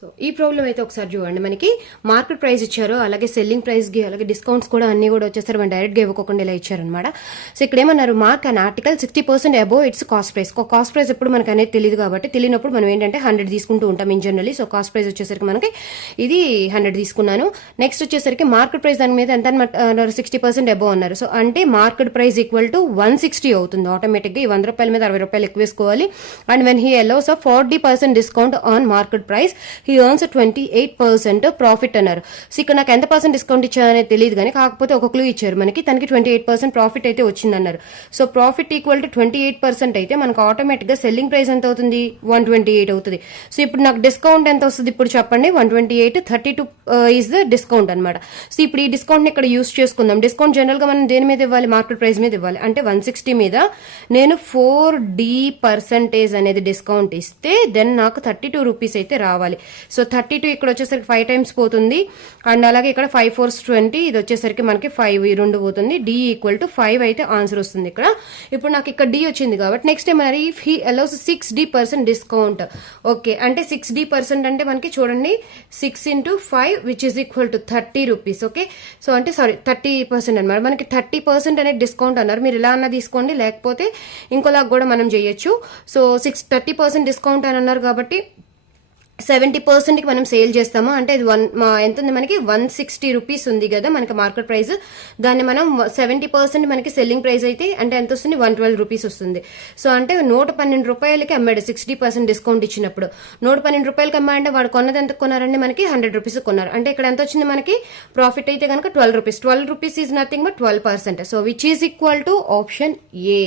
So ఈ problem అయితే ఒకసారి చూడండి, మనకి మార్కెట్ ప్రైస్ ఇచ్చారు, అలాగే సెల్లింగ్ ప్రైస్ కి అలాగే డిస్కౌంట్స్ కూడా అన్ని కూడా వచ్చేసరి మనం డైరెక్ట్ గా ఇవ్వకుండా ఇలా ఇచ్చారనమాట. సో ఇక్కడ ఏమన్నారు, mark an article 60% above it's cost price. Cost price ఎప్పుడు మనకు అనేది తెలియదు కాబట్టి, తెలియనప్పుడు మనం ఏంటంటే 100 తీసుకుంటూ ఉంటాం in generally. So cost price వచ్చేసరికి మనకి ఇది 100 తీసుకున్నాను. నెక్స్ట్ వచ్చేసరికి మార్కెట్ ప్రైస్ దాని మీద ఎంత అన్నారు, 60% అబోవ్ అన్నారు. సో అంటే మార్కెట్ ప్రైస్ ఈక్వల్ టు 160 అవుతుంది ఆటోమేటిక్ గా. ఈ 100 రూపాయల మీద 60 రూపాయలు ఎక్కువ వేసుకోవాలి. And when he allows 40% discount on market price, he earns 28% profit అన్నారు. సో ఇక్కడ నాకు ఎంత పర్సెంట్ డిస్కౌంట్ ఇచ్చారనేది తెలియదు, కానీ కాకపోతే ఒక క్లూ ఇచ్చారు మనకి, తనకి 28% ప్రాఫిట్ అయితే వచ్చిందన్నారు. సో ప్రాఫిట్ ఈక్వల్ టు 28% అయితే మనకు ఆటోమేటిక్ గా సెల్లింగ్ ప్రైస్ ఎంత అవుతుంది, 128 అవుతుంది. సో ఇప్పుడు నాకు డిస్కౌంట్ ఎంత వస్తుంది ఇప్పుడు చెప్పండి, 128, 32 ఈజ్ ద డిస్కౌంట్ అనమాట. సో ఇప్పుడు ఈ డిస్కౌంట్ ని ఇక్కడ యూస్ చేసుకుందాం. డిస్కౌంట్ జనరల్ గా మనం దేని మీద ఇవ్వాలి, మార్కెట్ ప్రైస్ మీద ఇవ్వాలి. అంటే 160 మీద నేను 4D% అనేది డిస్కౌంట్ ఇస్తే దెన్ నాకు 32 రూపీస్ అయితే రావాలి. సో 32 ఇక్కడ వచ్చేసరికి 5 టైమ్స్ పోతుంది. అండ్ అలాగే ఇక్కడ 5 4 20, ఇది వచ్చేసరికి మనకి 5 ఈ 2 పోతుంది. D ఈక్వల్ టు 5 అయితే ఆన్సర్ వస్తుంది ఇక్కడ. ఇప్పుడు నాకు ఇక్కడ D వచ్చింది కాబట్టి నెక్స్ట్ ఏమన్నారు, if he allows 6D% discount. Okay, అంటే 6D% అంటే మనకి చూడండి 6 into 5 which is equal to 30 rupees. Okay, so అంటే సారీ 30% అనమాట. మనకి 30% అనేది డిస్కౌంట్ అన్నారు. మీరు ఇలా అన్నా తీసుకోండి, లేకపోతే ఇంకోలాగా కూడా మనం చేయొచ్చు. సో 30% డిస్కౌంట్ అని అన్నారు కాబట్టి 70% కి మనం సేల్ చేస్తాము. అంటే ఇది ఎంత ఉంది మనకి, 160 రూపీస్ ఉంది కదా మనకి మార్కెట్ ప్రైస్. దాన్ని మనం 70% మనకి సెల్లింగ్ ప్రైస్ అయితే అంటే ఎంత వస్తుంది, 112 రూపీస్ వస్తుంది. సో అంటే 112 రూపాయలకి అమ్మాడు 60% డిస్కౌంట్ ఇచ్చినప్పుడు. 112 రూపాయలకి అమ్మాడంటే వాడు కొన్నది ఎంత కొన్నారండి, మనకి 100 రూపీస్ కొన్నారు. అంటే ఇక్కడ ఎంత వచ్చింది మనకి ప్రాఫిట్ అయితే కనుక 12 rupees. 12 rupees is nothing but 12%. So which is equal to option A.